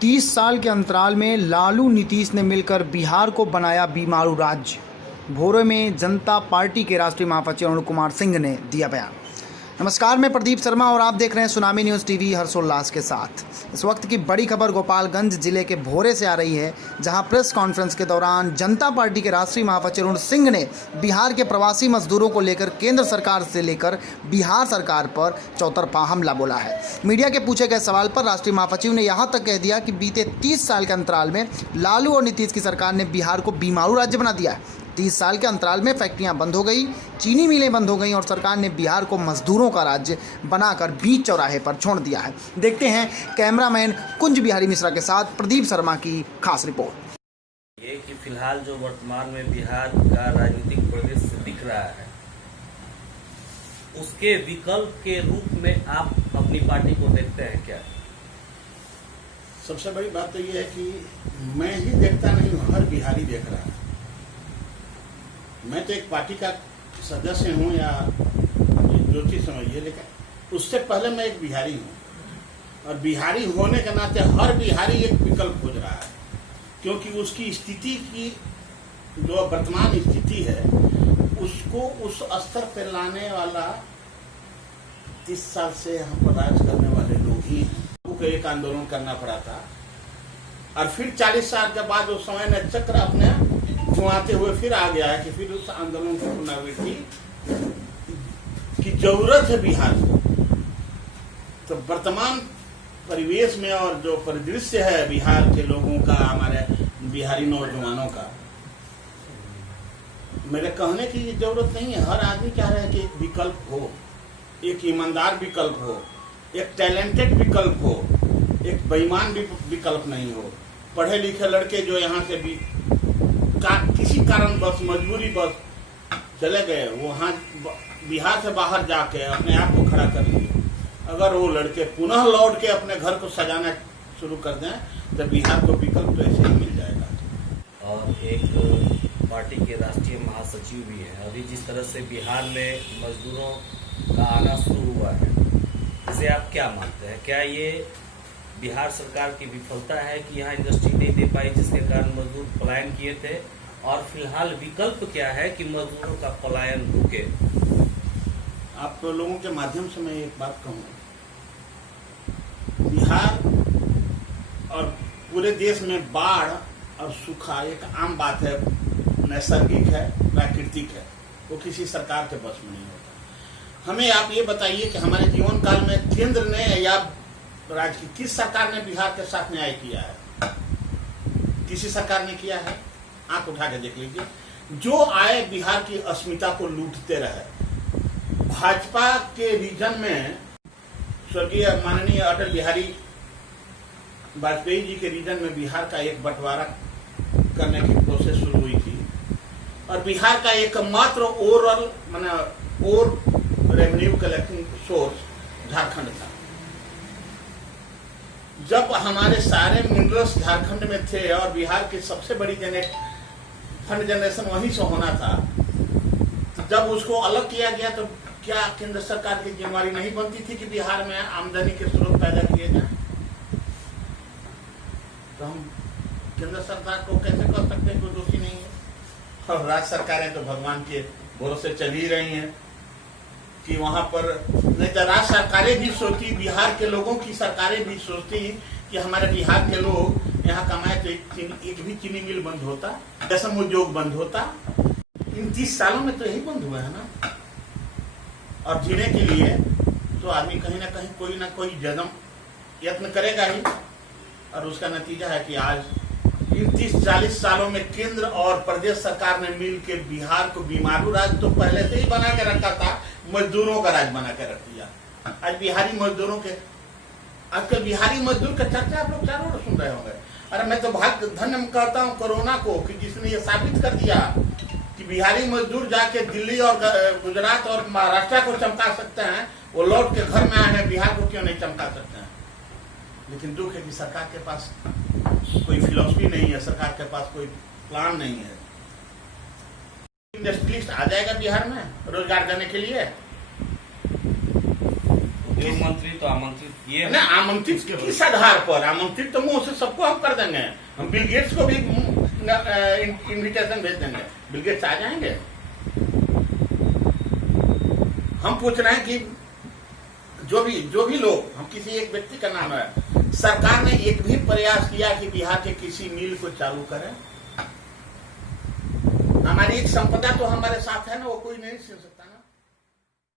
30 साल के अंतराल में लालू नीतीश ने मिलकर बिहार को बनाया बीमारू राज्य। भोरे में जनता पार्टी के राष्ट्रीय महासचिव अरुण कुमार सिंह ने दिया बयान। नमस्कार, मैं प्रदीप शर्मा और आप देख रहे हैं सुनामी न्यूज़ टीवी हर्षोल्लास के साथ। इस वक्त की बड़ी खबर गोपालगंज जिले के भोरे से आ रही है, जहां प्रेस कॉन्फ्रेंस के दौरान जनता पार्टी के राष्ट्रीय महासचिव अरुण सिंह ने बिहार के प्रवासी मजदूरों को लेकर केंद्र सरकार से लेकर बिहार सरकार पर चौतरफा हमला बोला है। मीडिया के पूछे गए सवाल पर राष्ट्रीय महासचिव ने यहां तक कह दिया कि बीते 30 साल के अंतराल में लालू और नीतीश की सरकार ने बिहार को बीमारू राज्य बना दिया है। 30 साल के अंतराल में फैक्ट्रियां बंद हो गई, चीनी मिलें बंद हो गई और सरकार ने बिहार को मजदूरों का राज्य बनाकर बीच चौराहे पर छोड़ दिया है। देखते हैं कैमरामैन कुंज बिहारी मिश्रा के साथ प्रदीप शर्मा की खास रिपोर्ट। ये कि फिलहाल जो वर्तमान में बिहार का राजनीतिक परिदृश्य दिख रहा है, उसके विकल्प के रूप में आप अपनी पार्टी को देखते हैं क्या? सबसे बड़ी बात तो ये है कि मैं ही देखता नहीं हूँ, हर बिहारी देख रहा है। मैं तो एक पार्टी का सदस्य हूँ या जो चीज समझिए, लेकिन उससे पहले मैं एक बिहारी हूँ और बिहारी होने के नाते हर बिहारी एक विकल्प खोज रहा है, क्योंकि उसकी स्थिति की जो वर्तमान स्थिति है उसको उस स्तर पर लाने वाला 30 साल से हम पर राज करने वाले लोग ही हैं। उनको एक आंदोलन करना पड़ा था और फिर 40 साल के बाद उस समय ने चक्र अपने घुमाते हुए फिर आ गया है कि फिर उस आंदोलन की पुनरावृत्ति की जरूरत है बिहार को। तो वर्तमान परिवेश में और जो परिदृश्य है बिहार के लोगों का, हमारे बिहारी नौजवानों का, मेरे कहने की जरूरत नहीं है। हर आदमी चाह रहा है कि एक विकल्प हो, एक ईमानदार विकल्प हो, एक टैलेंटेड विकल्प हो, एक बेईमान विकल्प नहीं हो। पढ़े लिखे लड़के जो यहाँ से भी किसी कारण बस मजबूरी बस चले गए, वहाँ बिहार से बाहर जाके अपने आप को खड़ा कर लिए, अगर वो लड़के पुनः लौट के अपने घर को सजाना शुरू कर दें तो बिहार को विकल्प तो ऐसे ही मिल जाएगा। और एक पार्टी के राष्ट्रीय महासचिव भी हैं। अभी जिस तरह से बिहार में मजदूरों का आना शुरू हुआ है, इसे आप क्या मानते हैं? क्या ये बिहार सरकार की विफलता है कि यहाँ इंडस्ट्री नहीं दे पाई, जिसके कारण मजदूर पलायन किए थे? और फिलहाल विकल्प क्या है कि मजदूरों का पलायन रुके? आप लोगों के माध्यम से मैं एक बात कहूँ, बिहार और पूरे देश में बाढ़ और सूखा एक आम बात है, नैसर्गिक है, प्राकृतिक है, वो किसी सरकार के बस में नहीं होता। हमें आप ये बताइए कि हमारे जीवन काल में केंद्र ने या राज्य की किस सरकार ने बिहार के साथ न्याय किया है? किसी सरकार ने किया है? आंख उठा के देख लीजिए। जो आए बिहार की अस्मिता को लूटते रहे। भाजपा के रीजन में स्वर्गीय माननीय अटल बिहारी वाजपेयी जी के रीजन में बिहार का एक बंटवारा करने की प्रोसेस शुरू हुई थी और बिहार का एकमात्र overall revenue collecting source Jharkhand था। जब हमारे सारे मिनरल्स झारखंड में थे और बिहार की सबसे बड़ी फंड जनरेशन वहीं से होना था, जब उसको अलग किया गया तो क्या केंद्र सरकार की जिम्मेदारी नहीं बनती थी कि बिहार में आमदनी के स्रोत पैदा किए जाए? तो हम केंद्र सरकार को कैसे कह सकते हैं कोई दोषी नहीं है? और राज्य सरकारें तो भगवान के भरोसे चल ही रही हैं कि वहां पर नहीं तो राज्य सरकारें भी सोचती, बिहार के लोगों की सरकारें भी सोचती कि हमारे बिहार के लोग यहाँ कमाए तो एक भी चीनी मिल बंद होता, रेशम उद्योग बंद होता। इन 30 सालों में तो यही बंद हुआ है ना। और जीने के लिए तो आदमी कहीं ना कहीं कोई ना कोई जन्म यत्न करेगा ही, और उसका नतीजा है कि आज इन 30-40 सालों में केंद्र और प्रदेश सरकार ने मिल के बिहार को बीमारू राज्य तो पहले से ही बना के रखा था, मजदूरों का राज्य बना के रख दिया। आज बिहारी मजदूरों के, आजकल बिहारी मजदूर का चर्चा आप लोग चारों ओर सुन रहे होंगे। अरे मैं तो भाग्य धन्य कहता हूँ कोरोना को कि जिसने ये साबित कर दिया कि बिहारी मजदूर जाके दिल्ली और गुजरात और महाराष्ट्र को चमका सकते हैं, वो लौट के घर में आए हैं, बिहार को क्यों नहीं चमका सकते हैं? लेकिन दुख है कि सरकार के पास कोई फिलॉसफी नहीं है, सरकार के पास कोई प्लान नहीं है। इंडस्ट्रियलिस्ट आ जाएगा बिहार में रोजगार देने के लिए, उद्योग मंत्री तो आमंत्रित किए ना, आमंत्रित किस आधार पर? आमंत्रित तो मुंह से सबको हम कर देंगे। हम बिल गेट्स को भी इनविटेशन भेज देंगे, बिल गेट्स आ जाएंगे। हम पूछ रहे हैं कि जो भी लोग, हम किसी एक व्यक्ति का नाम है, सरकार ने एक भी प्रयास किया कि बिहार के किसी मिल को चालू करें? हमारी एक संपदा तो हमारे साथ है ना, वो कोई नहीं छीन सकता।